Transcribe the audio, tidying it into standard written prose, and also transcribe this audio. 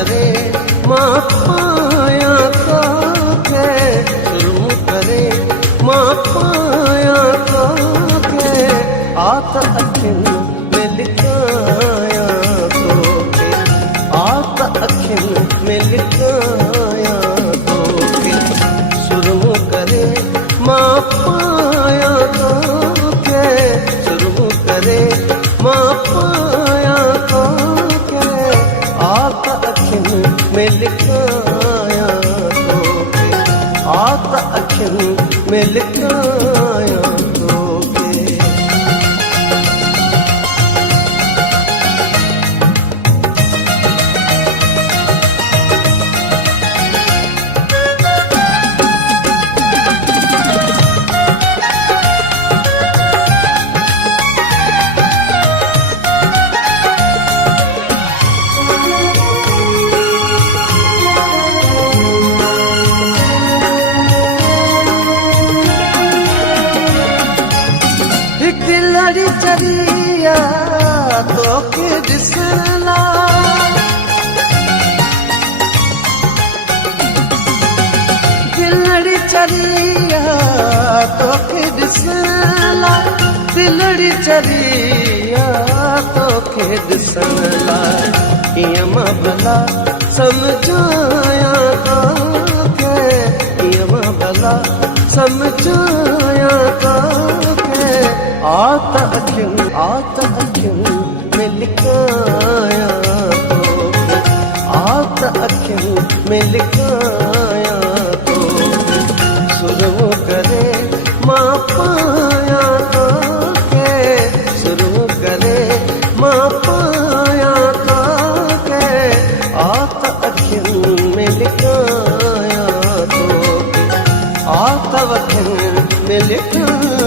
करे मां पाया तोखे सुरमु करे मां पाया तोखे आत अखियुनि में लिकाया तोखे आत अखियुनि में लिकाया तोखे सुरमु करे मां पाया तोखे सुरमु करे मां पाया तोखे आत अखियुनि में लिकाया तोखे आत अखियुनि में लिकाया तोखे दिलड़ी चरिया तोखे ॾिसण लाइ दिलड़ी चरिया तोखे ॾिसण लाइ दिलड़ी चरिया तोखे ॾिसण लाइ कीअं मां भला सम्झाया तोखे कीअं मां भला सम्झाया तोखे आत अखियुनि में लिकाया तोखे आत अखियुनि में लिकाया तोखे सुरमु करे मां पाया तोखे सुरमु करे मां पाया तोखे आत अखियुनि में लिकाया तोखे आत अखियुनि में लिकाया